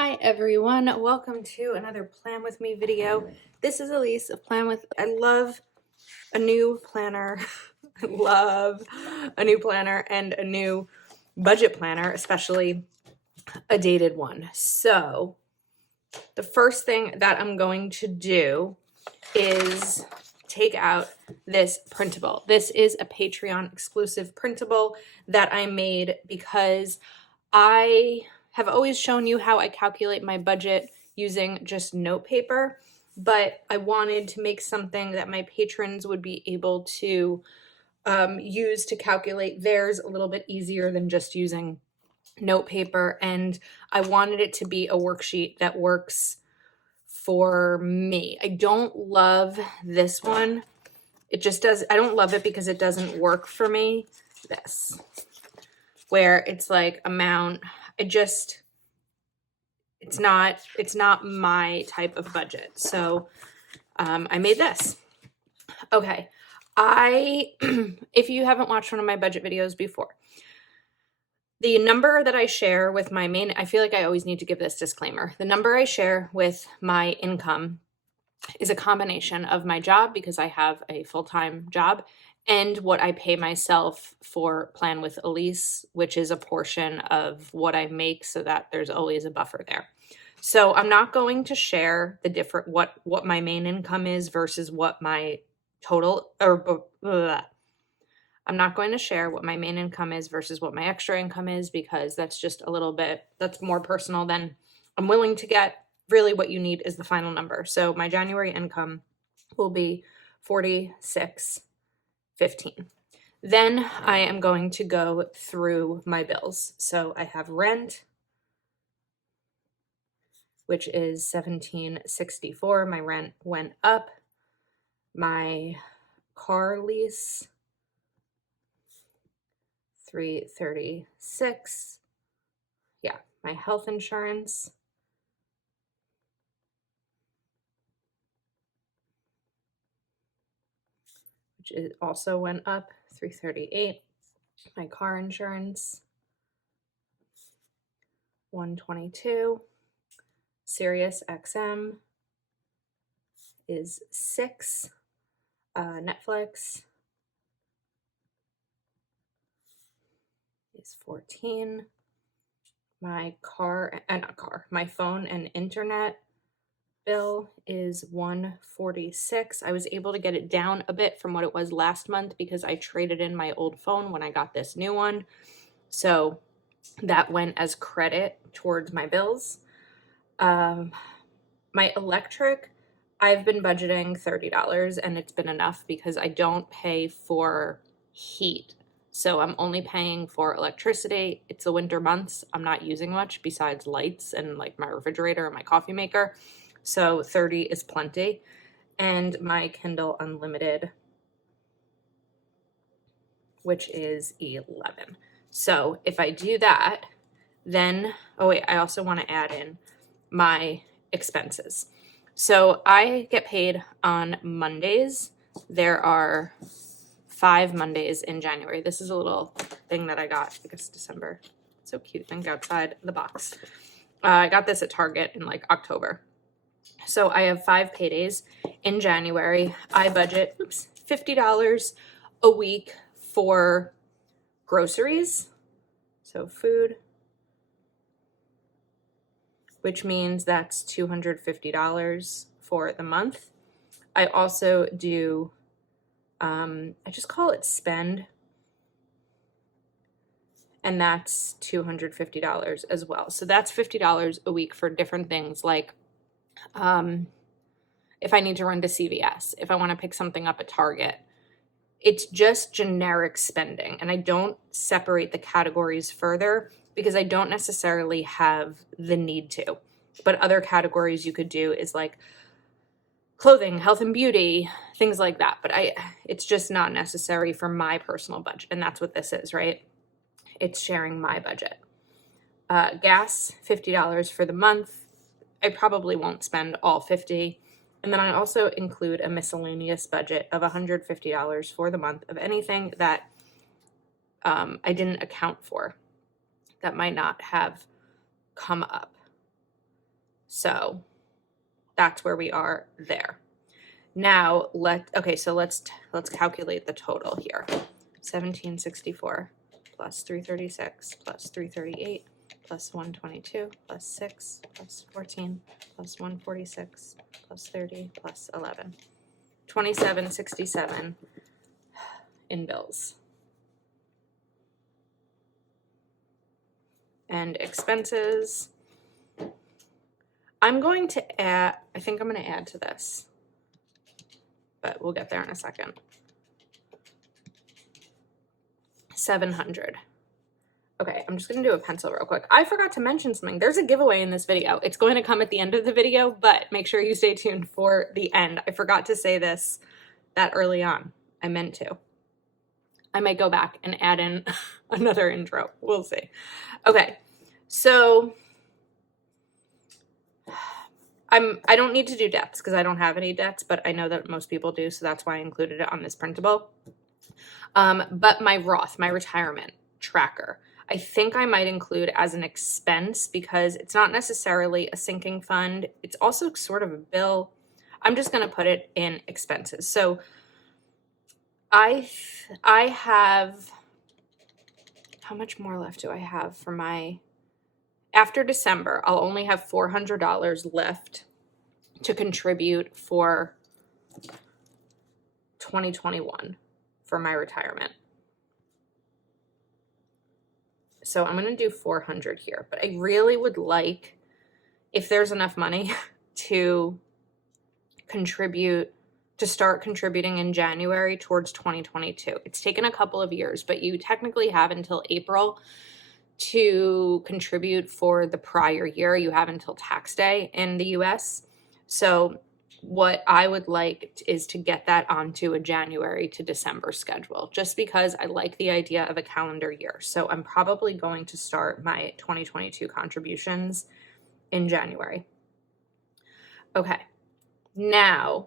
Hi everyone, welcome to another Plan With Me video. This is Elise of Plan With. I love a new planner. I love a new planner and a new budget planner, especially a dated one. So the first thing that I'm going to do is take out this printable. This is a Patreon exclusive printable that I made because I have always shown you how I calculate my budget using just note paper, but I wanted to make something that my patrons would be able to use to calculate theirs a little bit easier than just using note paper. And I wanted it to be a worksheet that works for me. I don't love this one. It just does. I don't love it because it doesn't work for me. This, where it's like amount, it's not my type of budget. So I made this. Okay. If you haven't watched one of my budget videos before, the number that I share with my main, I feel like I always need to give this disclaimer. The number I share with my income is a combination of my job, because I have a full-time job, and what I pay myself for Plan with Elise, which is a portion of what I make, so that there's always a buffer there. So I'm not going to share the different what my main income is versus what my total I'm not going to share what my main income is versus what my extra income is, because that's just a little bit, that's more personal than I'm willing to get. Really what you need is the final number. So my January income will be $46.15. Then I am going to go through my bills. So I have rent, which is $17.64. My rent went up. My car lease, $336. Yeah, my health insurance, which also went up, $338. My car insurance, $122. Sirius XM is $6. Netflix is $14. My my phone and internet bill is $146. I was able to get it down a bit from what it was last month because I traded in my old phone when I got this new one. So that went as credit towards my bills. My electric, I've been budgeting $30, and it's been enough because I don't pay for heat. So I'm only paying for electricity. It's the winter months. I'm not using much besides lights and like my refrigerator and my coffee maker. So 30 is plenty. And my Kindle Unlimited, which is 11. So if I do that, then, oh wait, I also want to add in my expenses. So I get paid on Mondays. There are 5 Mondays in January. This is a little thing that I got, I guess December. So cute, think outside the box. I got this at Target in like October. So I have 5 paydays in January. I budget $50 a week for groceries. So food, which means that's $250 for the month. I also do, I just call it spend, and that's $250 as well. So that's $50 a week for different things, like if I need to run to CVS, if I want to pick something up at Target. It's just generic spending, and I don't separate the categories further because I don't necessarily have the need to. But other categories you could do is like clothing, health and beauty, things like that. But it's just not necessary for my personal budget, and that's what this is, right? It's sharing my budget. Gas, $50 for the month. I probably won't spend all $50. And then I also include a miscellaneous budget of $150 for the month of anything that I didn't account for that might not have come up. So that's where we are there. Now let's calculate the total here. 1764 plus 336 plus 338 plus 122 plus 6 plus 14 plus 146 plus 30 plus 11. 2767 in bills. And expenses, I'm going to add, I think I'm going to add to this, but we'll get there in a second. 700. Okay, I'm just going to do a pencil real quick. I forgot to mention something. There's a giveaway in this video. It's going to come at the end of the video, but make sure you stay tuned for the end. I forgot to say this that early on. I meant to. I might go back and add in another intro. We'll see. Okay, so I don't need to do debts because I don't have any debts, but I know that most people do, so that's why I included it on this printable. But my Roth, my retirement tracker, I think I might include as an expense because it's not necessarily a sinking fund. It's also sort of a bill. I'm just going to put it in expenses. So I have, how much more left do I have for my, after December, I'll only have $400 left to contribute for 2021 for my retirement. So I'm going to do 400 here, but I really would like, if there's enough money, to contribute, to start contributing in January towards 2022. It's taken a couple of years, but you technically have until April to contribute for the prior year. You have until tax day in the US. So what I would like is to get that onto a January to December schedule, just because I like the idea of a calendar year. So I'm probably going to start my 2022 contributions in January. Okay, now,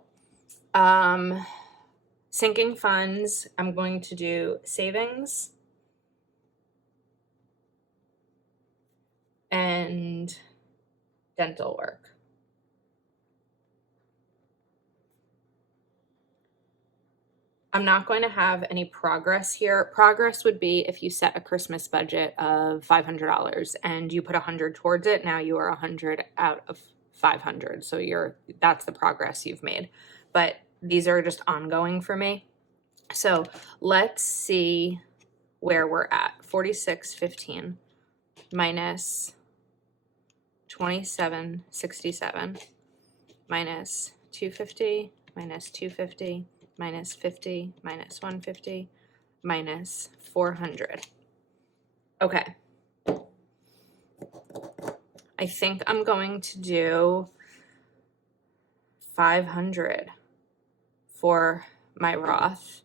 sinking funds, I'm going to do savings and dental work. I'm not going to have any progress here. Progress would be if you set a Christmas budget of $500 and you put 100 towards it. Now you are 100 out of 500. So that's the progress you've made. But these are just ongoing for me. So let's see where we're at. 4615 minus 2767 minus 250 minus 250 minus 50 minus 150 minus 400. Okay. I think I'm going to do 500 for my Roth.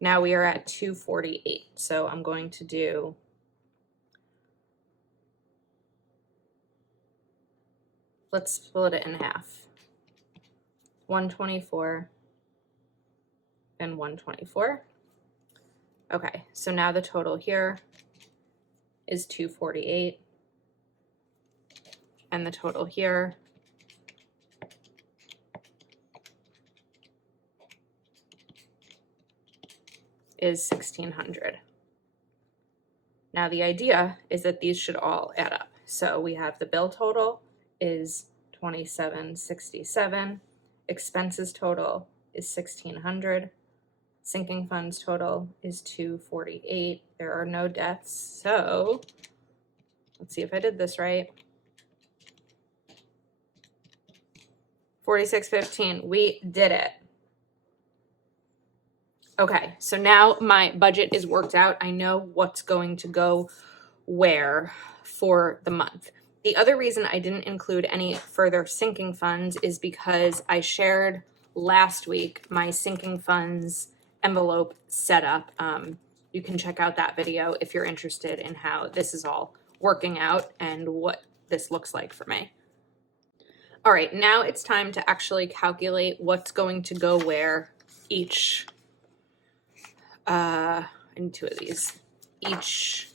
Now we are at 248. So I'm going to do, let's split it in half. 124 and 124. Okay, so now the total here is 248, and the total here is 1600. Now the idea is that these should all add up. So we have the bill total is 2767, expenses total is 1600, sinking funds total is 248. There are no deaths, so let's see if I did this right. 4615, we did it. Okay, so now my budget is worked out. I know what's going to go where for the month. The other reason I didn't include any further sinking funds is because I shared last week my sinking funds envelope setup. You can check out that video if you're interested in how this is all working out and what this looks like for me. All right, now it's time to actually calculate what's going to go where each, I need two of these, each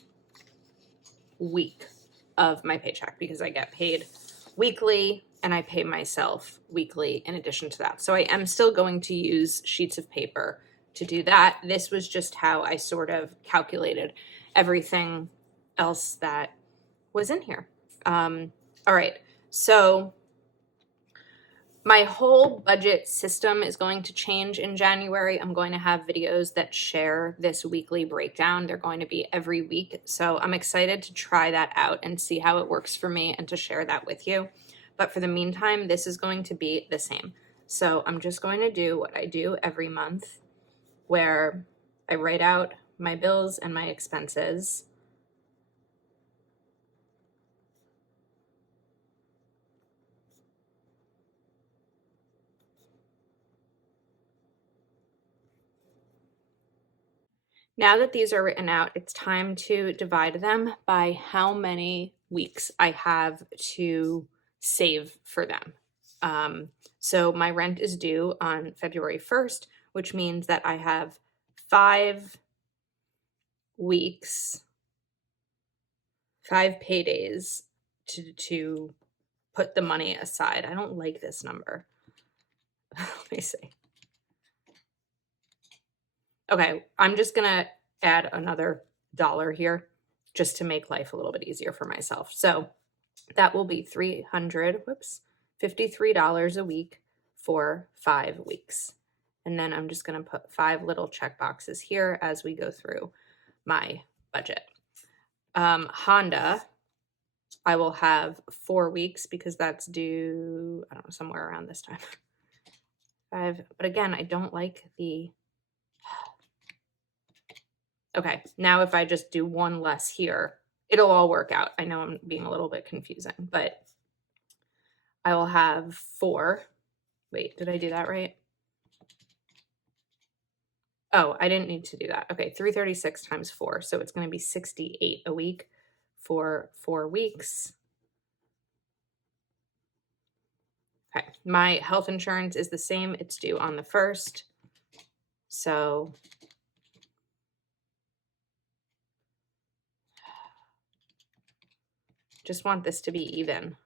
week of my paycheck because I get paid weekly, and I pay myself weekly in addition to that. So I am still going to use sheets of paper to do that. This was just how I sort of calculated everything else that was in here. All right, so my whole budget system is going to change in January. I'm going to have videos that share this weekly breakdown. They're going to be every week. So I'm excited to try that out and see how it works for me and to share that with you. But for the meantime, this is going to be the same. So I'm just going to do what I do every month, where I write out my bills and my expenses. Now that these are written out, it's time to divide them by how many weeks I have to save for them. So my rent is due on February 1st, which means that I have 5 weeks, 5 paydays to put the money aside. I don't like this number. Let me see. Okay, I'm just gonna add another dollar here just to make life a little bit easier for myself. So that will be $53 a week for 5 weeks. And then I'm just gonna put 5 little check boxes here as we go through my budget. Honda, I will have 4 weeks because that's due, I don't know, somewhere around this time. 5, but again, I don't like the Okay, now if I just do one less here, it'll all work out. I know I'm being a little bit confusing, but I will have 4. Wait, did I do that right? Oh, I didn't need to do that. Okay, 336 times 4. So it's going to be 68 a week for 4 weeks. Okay, my health insurance is the same. It's due on the 1st. So just want this to be even.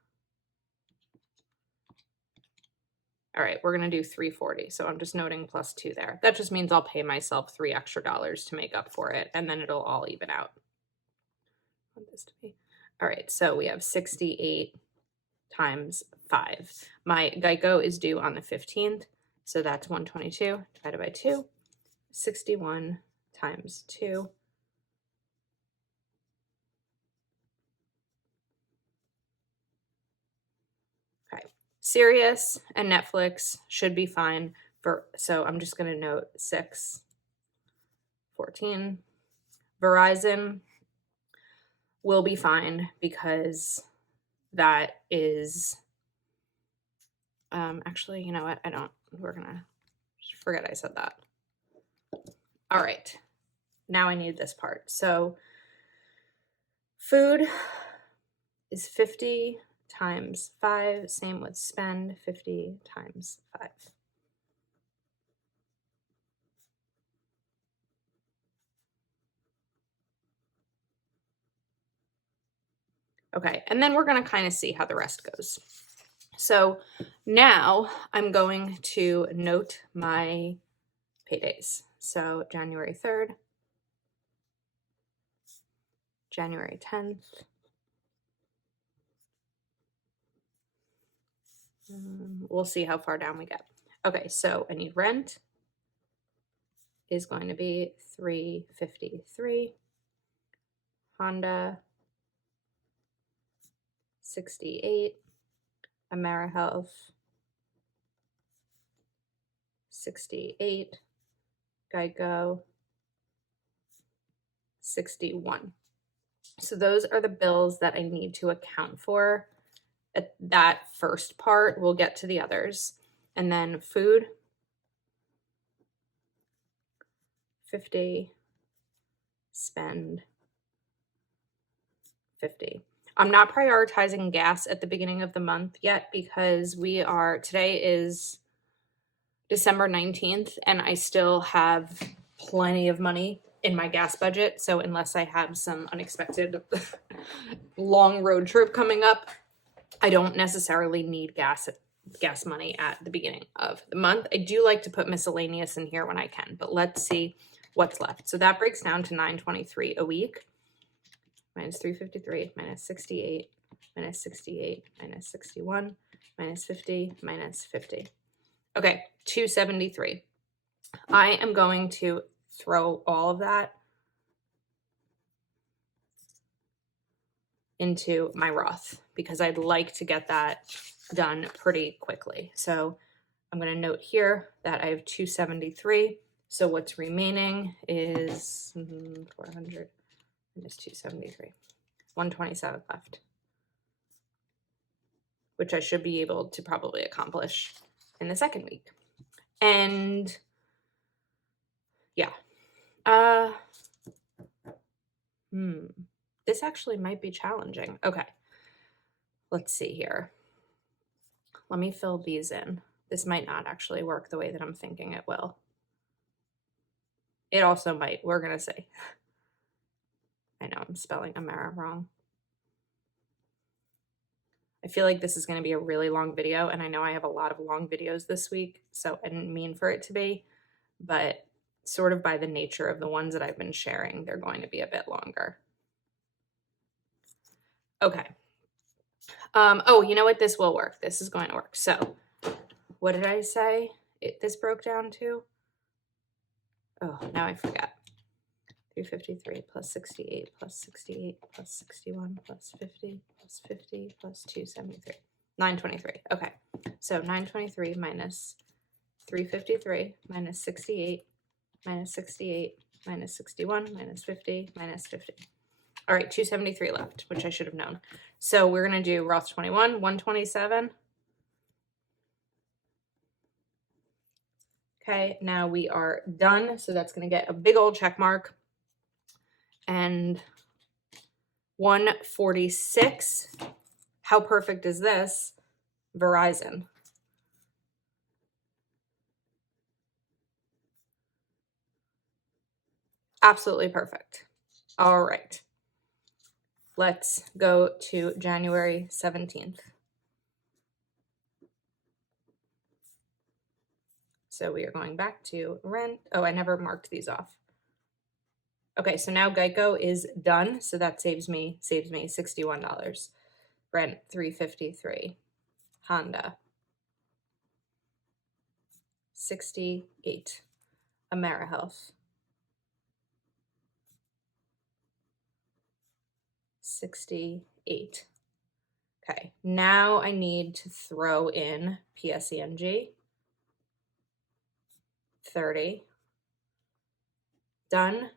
All right, we're gonna do 340. So I'm just noting plus 2 there. That just means I'll pay myself $3 extra to make up for it, and then it'll all even out. I want this to be. All right, so we have 68 times 5. My Geico is due on the 15th, so that's 122 divided by 2. 61 times 2. Okay, Sirius and Netflix should be fine for, so I'm just going to note 6, 14. Verizon will be fine because that is, actually, you know what? We're going to forget I said that. All right, now I need this part. So food is 50 times 5, same with spend, 50 times 5. Okay, and then we're going to kind of see how the rest goes. So now I'm going to note my paydays. So January 3rd, January 10th, we'll see how far down we get. Okay, so I need rent is going to be $353. Honda, 68. AmeriHealth, 68. Geico, 61. So those are the bills that I need to account for. At that first part, we'll get to the others. And then food, 50, spend 50. I'm not prioritizing gas at the beginning of the month yet because today is December 19th and I still have plenty of money in my gas budget. So unless I have some unexpected long road trip coming up, I don't necessarily need gas money at the beginning of the month. I do like to put miscellaneous in here when I can, but let's see what's left. So that breaks down to $9.23 a week. Minus 353, minus 68, minus 68, minus 61, minus 50, minus 50. Okay, 273. I am going to throw all of that into my Roth because I'd like to get that done pretty quickly. So I'm going to note here that I have 273. So what's remaining is 400 minus 273. 127 left, which I should be able to probably accomplish in the second week. And yeah, this actually might be challenging. Okay, let's see here. Let me fill these in. This might not actually work the way that I'm thinking it will. It also might. We're going to see. I know I'm spelling Amara wrong. I feel like this is going to be a really long video, and I know I have a lot of long videos this week, so I didn't mean for it to be, but sort of by the nature of the ones that I've been sharing, they're going to be a bit longer. Okay. Oh, you know what? This will work. This is going to work. So what did I say this broke down to? Oh, now I forgot. 353 plus 68 plus 68 plus 61 plus 50 plus 50 plus 273. 923. Okay. So 923 minus 353 minus 68 minus 68 minus 61 minus 50 minus 50. All right, 273 left, which I should have known. So we're going to do Roth 21, 127. Okay, now we are done. So that's going to get a big old check mark. And 146. How perfect is this? Verizon. Absolutely perfect. All right. Let's go to January 17th. So we are going back to rent. Oh, I never marked these off. Okay, so now Geico is done. So that saves me $61. Rent $353. Honda $68. AmeriHealth $68. Okay, now I need to throw in PSENG. 30. Done.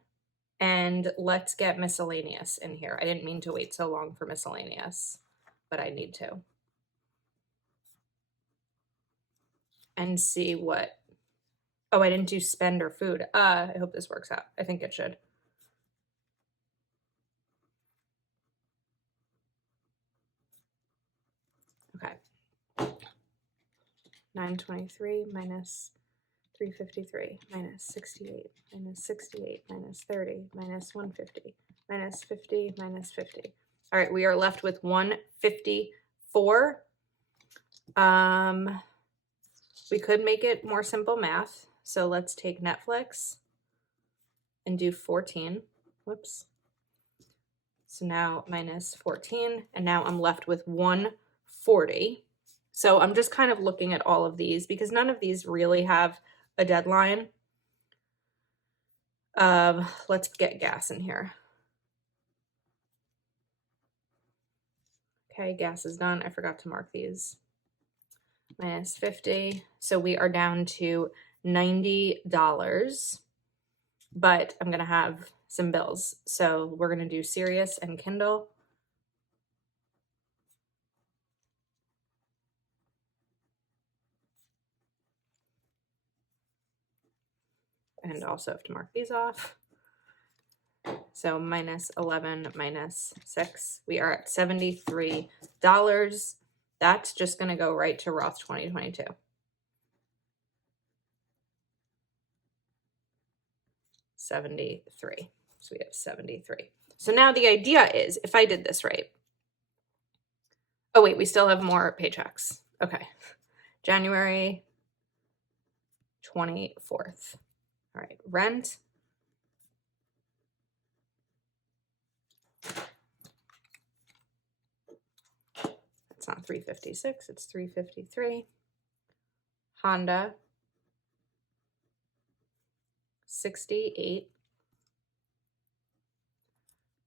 And let's get miscellaneous in here. I didn't mean to wait so long for miscellaneous, but I need to. And see what, oh, I didn't do spend or food. I hope this works out. I think it should. Okay. 923 minus 353 minus 68 minus 68 minus 30 minus 150 minus 50 minus 50. All right, we are left with 154. We could make it more simple math. So let's take Netflix and do 14. Whoops. So now minus 14, and now I'm left with 140. So I'm just kind of looking at all of these because none of these really have a deadline. Let's get gas in here. Okay, gas is done. I forgot to mark these. Minus 50. So we are down to $90, but I'm going to have some bills. So we're going to do Sirius and Kindle. And also have to mark these off. So minus 11 minus 6. We are at $73. That's just going to go right to Roth 2022. $73. So we have 73. So now the idea is, if I did this right, Oh wait, we still have more paychecks. Okay. January 24th. All right, rent. It's not 356, it's 353. Honda 68.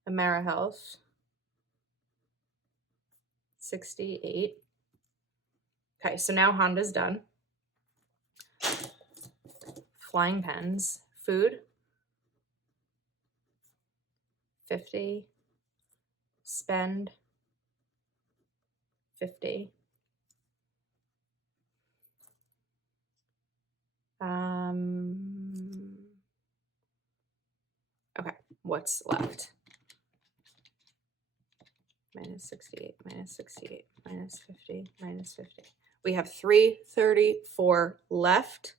AmeriHealth 68. Okay, so now Honda's done. Flying Pens, food 50, spend 50. Okay, what's left? Minus 68, minus 68, minus 50, minus 50. We have 334 left.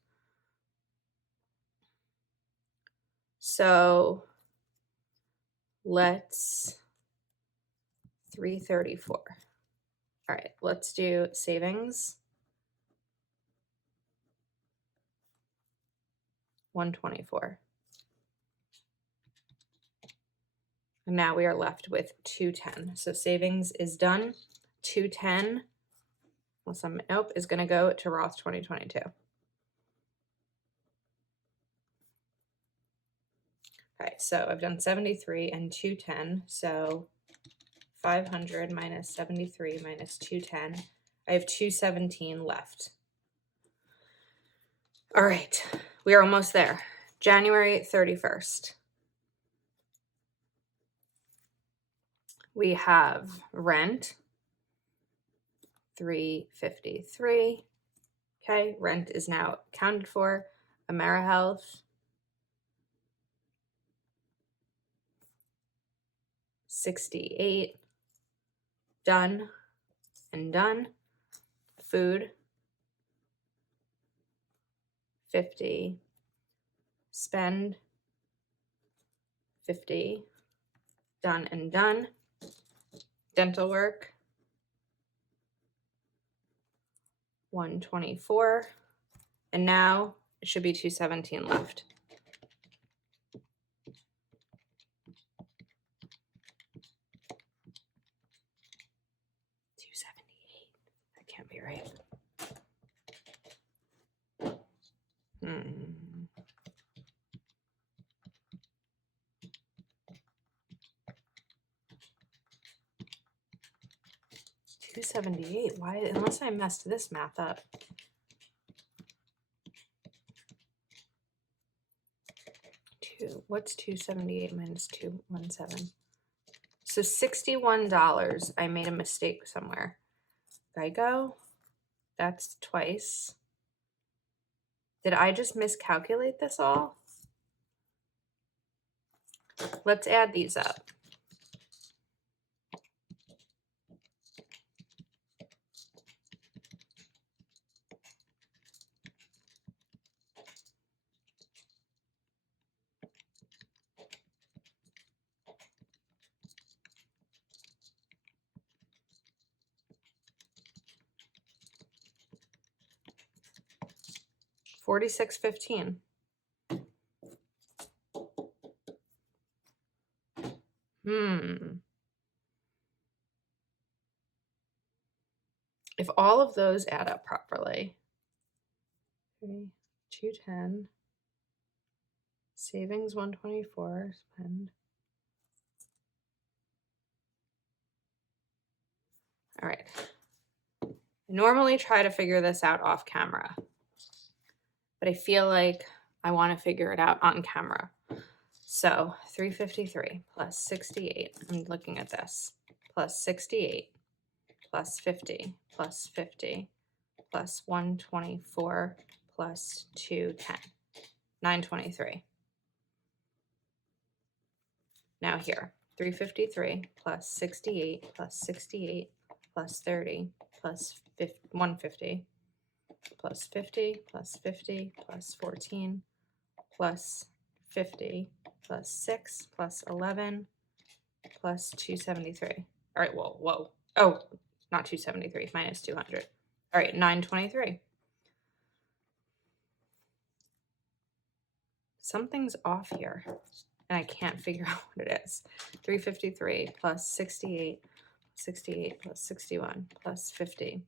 So let's 334. All right, let's do savings. 124. And now we are left with 210. So savings is done. 210, nope, is going to go to Roth 2022. Okay, so I've done 73 and 210. So 500 minus 73 minus 210. I have 217 left. All right, we are almost there. January 31st. We have rent, 353. Okay, rent is now accounted for. AmeriHealth, 68. Done and done. Food, 50. Spend, 50. Done and done. Dental work, 124. And now it should be 217 left. 278. That can't be right. 278. Why? Unless I messed this math up. What's 278 minus 217? So $61. I made a mistake somewhere. Geico, that's twice. Did I just miscalculate this all? Let's add these up. $46.15. If all of those add up properly, 210, savings 124, spend. All right. I normally try to figure this out off camera, but I feel like I want to figure it out on camera. So 353 plus 68, I'm looking at this, plus 68 plus 50 plus 50 plus 124 plus 210, 923. Now here, 353 plus 68 plus 68 plus 30 plus 150 plus 50 plus 50 plus 14 plus 50 plus 6 plus 11 plus 273. All right, whoa. Oh, not 273, minus 200. All right, 923. Something's off here, and I can't figure out what it is. 353 plus 68, 68 plus 61 plus 50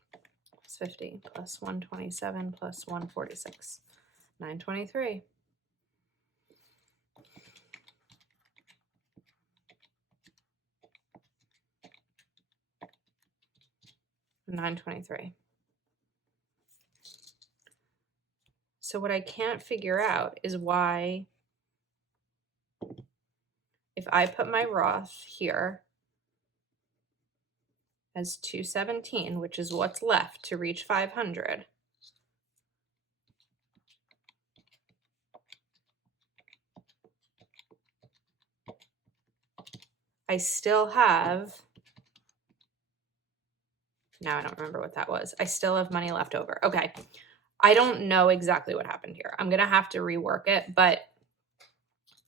plus 50 plus 127 plus 146. 923. $923. So what I can't figure out is why, if I put my Roth here as 217, which is what's left to reach 500, I still have, now I don't remember what that was. I still have money left over. Okay. I don't know exactly what happened here. I'm going to have to rework it, but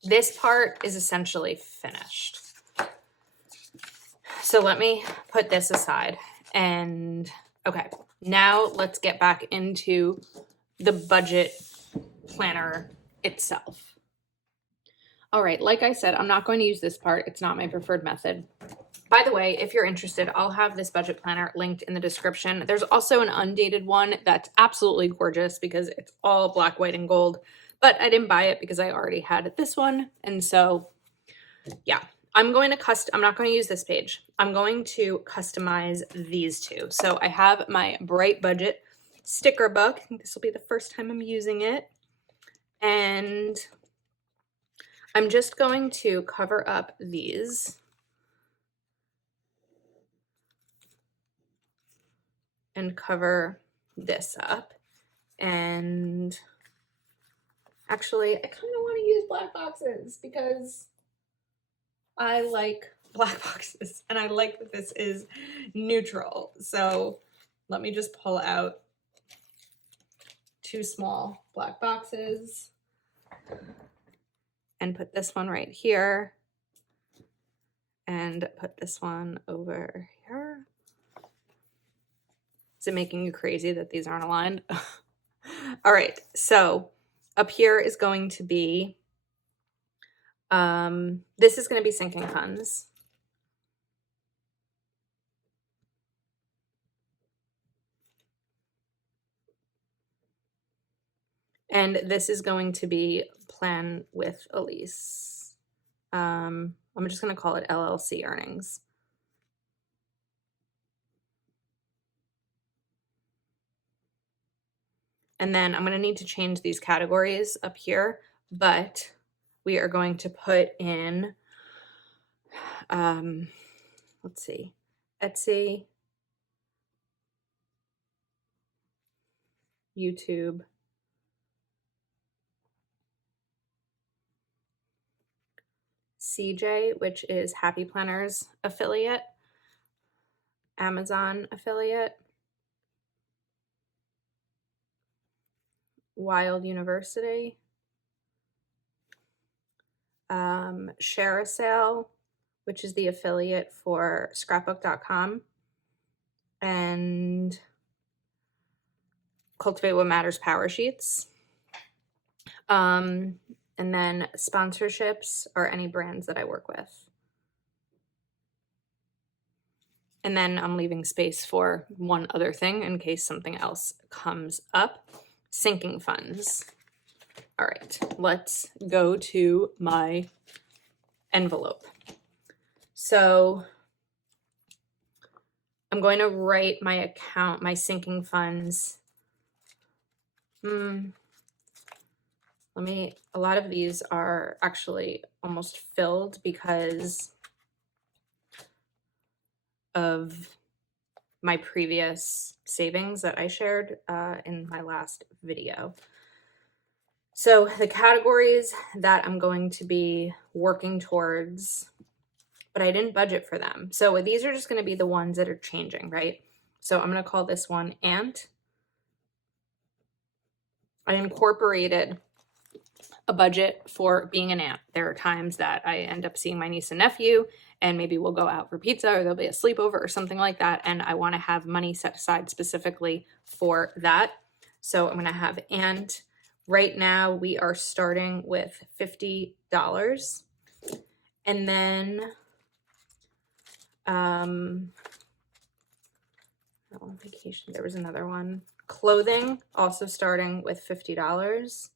this part is essentially finished. So let me put this aside. And okay, now let's get back into the budget planner itself. All right, like I said, I'm not going to use this part. It's not my preferred method. By the way, if you're interested, I'll have this budget planner linked in the description. There's also an undated one that's absolutely gorgeous because it's all black, white, and gold, but I didn't buy it because I already had this one. And so, yeah, I'm not going to use this page. I'm going to customize these two. So I have my Bright Budget sticker book. I think this will be the first time I'm using it. And I'm just going to cover up these. And cover this up. And actually, I kind of want to use black boxes because I like black boxes and I like that this is neutral. So let me just pull out 2 small black boxes and put this one right here and put this one over here. Is it making you crazy that these aren't aligned? All right, so up here is going to be, this is going to be sinking funds. And this is going to be Plan with Elise. I'm just going to call it LLC earnings. And then I'm going to need to change these categories up here, but we are going to put in, let's see, Etsy, YouTube, CJ, which is Happy Planners affiliate, Amazon affiliate, Wild University, Share a Sale, which is the affiliate for scrapbook.com, and Cultivate What Matters Power Sheets. And then sponsorships or any brands that I work with. And then I'm leaving space for one other thing in case something else comes up. Sinking funds. All right, let's go to my envelope. So I'm going to write my account, my sinking funds. A lot of these are actually almost filled because of my previous savings that I shared in my last video. So the categories that I'm going to be working towards, but I didn't budget for them. So these are just going to be the ones that are changing, right? So I'm going to call this one Ant. I incorporated a budget for being an aunt. There are times that I end up seeing my niece and nephew and maybe we'll go out for pizza or there'll be a sleepover or something like that. And I want to have money set aside specifically for that. So I'm going to have, and right now we are starting with $50. And then, vacation, there was another one. Clothing, also starting with $50.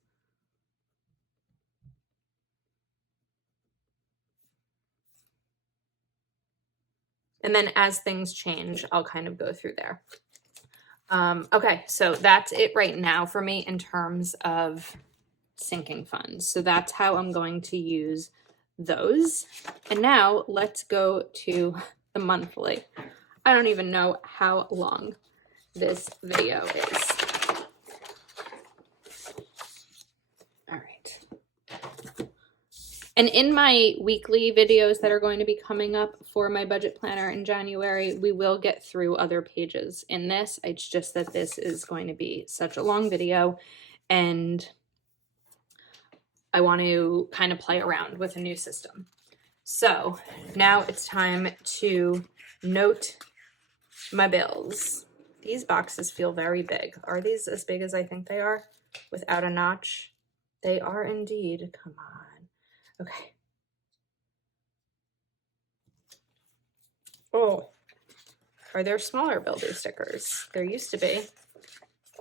And then as things change, I'll kind of go through there. Okay, so that's it right now for me in terms of sinking funds. So that's how I'm going to use those. And now let's go to the monthly. I don't even know how long this video is. All right. And in my weekly videos that are going to be coming up for my budget planner in January, we will get through other pages in this. It's just that this is going to be such a long video, and I want to kind of play around with a new system. So now it's time to note my bills. These boxes feel very big. Are these as big as I think they are without a notch? They are indeed. Come on. Okay. Oh, are there smaller builder stickers? There used to be.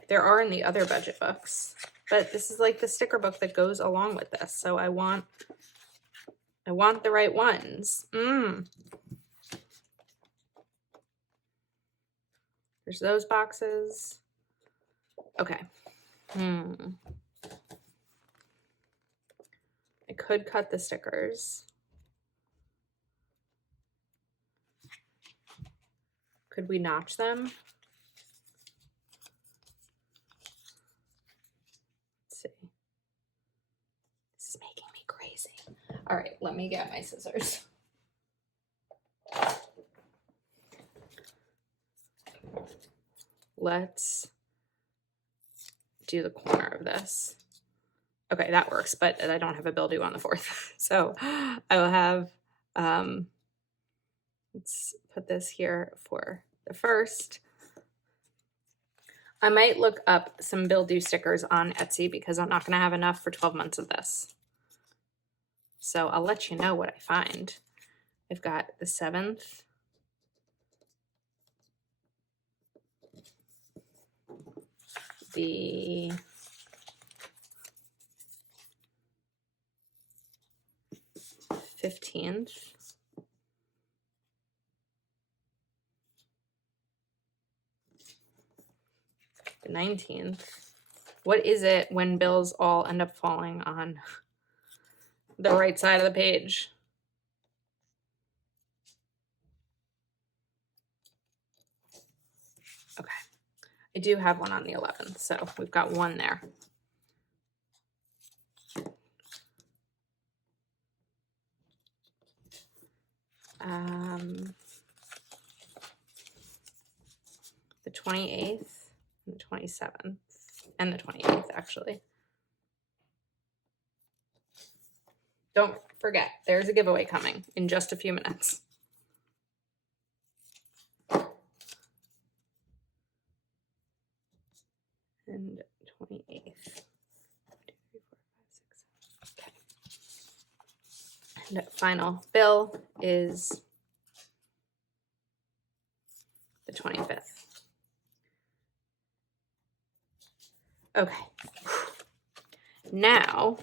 There are in the other budget books, but this is like the sticker book that goes along with this. So I want the right ones. There's those boxes. Okay. I could cut the stickers. Could we notch them? Let's see. This is making me crazy. All right, let me get my scissors. Let's do the corner of this. Okay, that works, but I don't have a bill due on the 4th. So I will have, let's put this here for the 1st. I might look up some bill due stickers on Etsy because I'm not going to have enough for 12 months of this. So I'll let you know what I find. I've got the 7th. The 15th. The 19th. What is it when bills all end up falling on the right side of the page? Okay. I do have one on the 11th, so we've got one there. The 28th and the 27th and the 28th, actually. Don't forget, there's a giveaway coming in just a few minutes. And 28th. Okay. And the final bill is the 25th. Okay. Now,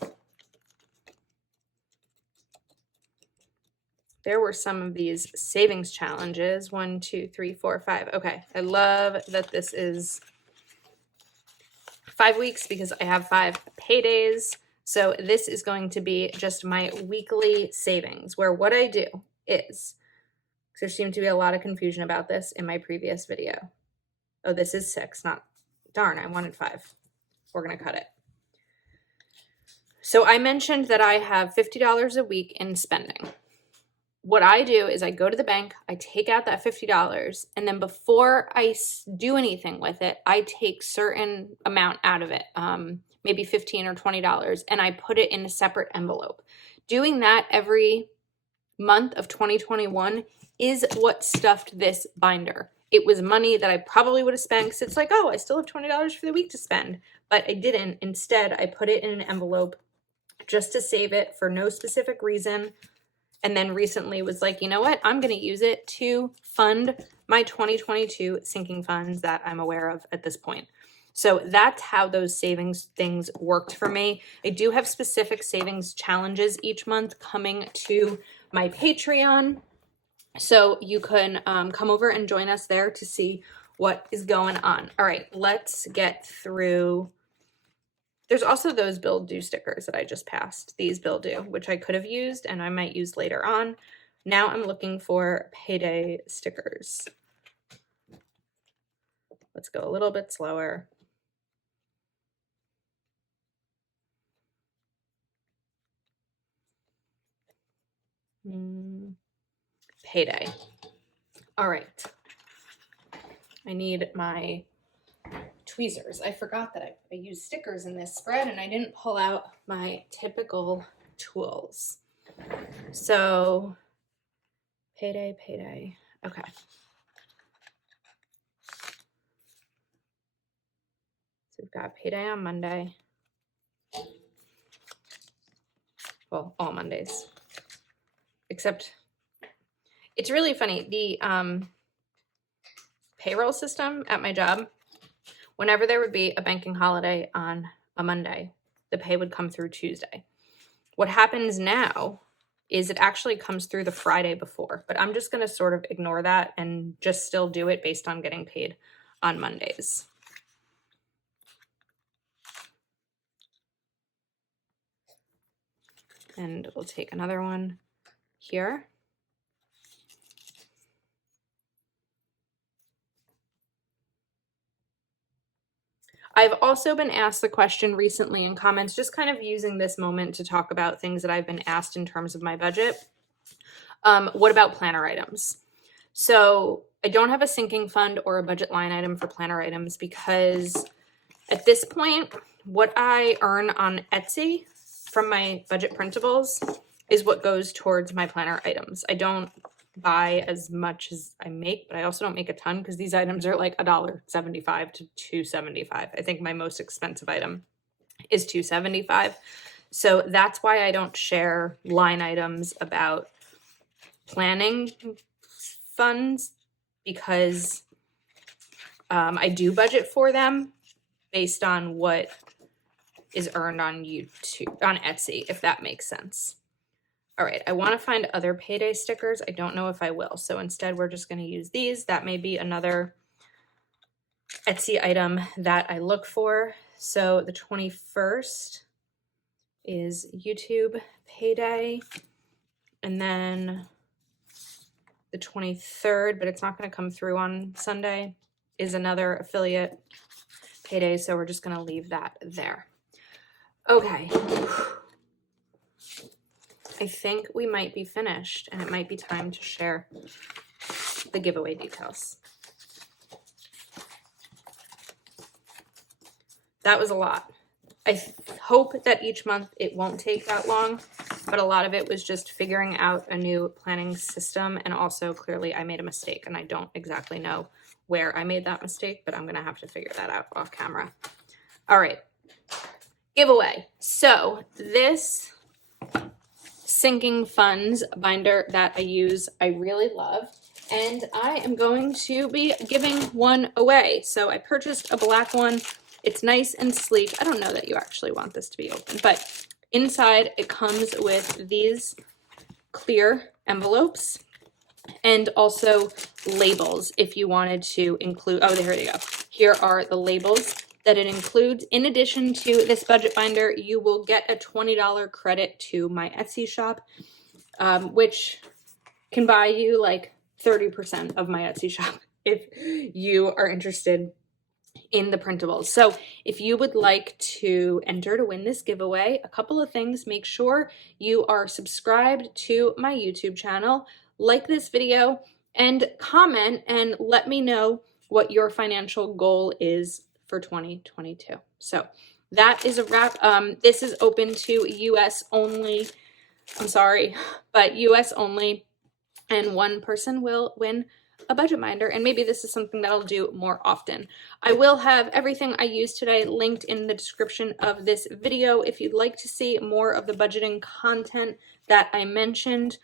there were some of these savings challenges. 1, 2, 3, 4, 5. Okay. I love that this is 5 weeks because I have 5 paydays. So this is going to be just my weekly savings, where what I do is, there seemed to be a lot of confusion about this in my previous video. Oh, this is 6, not, darn, I wanted 5. We're going to cut it. So I mentioned that I have $50 a week in spending. What I do is I go to the bank, I take out that $50, and then before I do anything with it, I take certain amount out of it, maybe $15 or $20, and I put it in a separate envelope. Doing that every month of 2021 is what stuffed this binder. It was money that I probably would have spent because it's like, oh, I still have $20 for the week to spend, but I didn't. Instead, I put it in an envelope just to save it for no specific reason. And then recently was like, you know what? I'm going to use it to fund my 2022 sinking funds that I'm aware of at this point. So that's how those savings things worked for me. I do have specific savings challenges each month coming to my Patreon. So you can come over and join us there to see what is going on. All right, let's get through. There's also those Bill Do stickers that I just passed. These Bill Do, which I could have used and I might use later on. Now I'm looking for payday stickers. Let's go a little bit slower. Payday. All right. I need my tweezers. I forgot that I used stickers in this spread and I didn't pull out my typical tools. So payday. Okay. So we've got payday on Monday. Well, all Mondays. Except it's really funny. The payroll system at my job, whenever there would be a banking holiday on a Monday, the pay would come through Tuesday. What happens now is it actually comes through the Friday before, but I'm just going to sort of ignore that and just still do it based on getting paid on Mondays. And we'll take another one here. I've also been asked the question recently in comments, just kind of using this moment to talk about things that I've been asked in terms of my budget. What about planner items? So I don't have a sinking fund or a budget line item for planner items because at this point, what I earn on Etsy from my budget printables is what goes towards my planner items. I don't buy as much as I make, but I also don't make a ton because these items are like $1.75 to $2.75. I think my most expensive item is $2.75. So that's why I don't share line items about planning funds, because I do budget for them based on what is earned on YouTube, on Etsy, if that makes sense. All right, I want to find other payday stickers. I don't know if I will. So instead, we're just going to use these. That may be another Etsy item that I look for. So the 21st is YouTube payday. And then the 23rd, but it's not going to come through on Sunday, is another affiliate payday. So we're just going to leave that there. Okay. I think we might be finished and it might be time to share the giveaway details. That was a lot. I hope that each month it won't take that long, but a lot of it was just figuring out a new planning system, and also clearly I made a mistake and I don't exactly know where I made that mistake, but I'm gonna have to figure that out off camera. All right, giveaway. So this sinking funds binder that I use, I really love, and I am going to be giving one away. So I purchased a black one. It's nice and sleek. I don't know that you actually want this to be open, but inside it comes with these clear envelopes and also labels if you wanted to include, oh, there you go. Here are the labels that it includes. In addition to this budget binder, you will get a $20 credit to my Etsy shop, which can buy you like 30% of my Etsy shop if you are interested in the printables. So if you would like to enter to win this giveaway, a couple of things: make sure you are subscribed to my YouTube channel, like this video, and comment and let me know what your financial goal is for 2022. So that is a wrap. This is open to US only I'm sorry, but US only, and one person will win a budget binder, and maybe this is something that I'll do more often. I will have everything I used today linked in the description of this video if you'd like to see more of the budgeting content that I mentioned.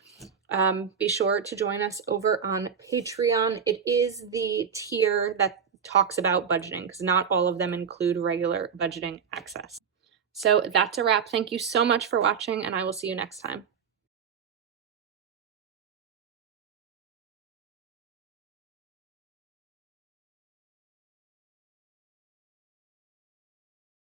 Be sure to join us over on Patreon. It is the tier that talks about budgeting because not all of them include regular budgeting access. So that's a wrap. Thank you so much for watching, and I will see you next time.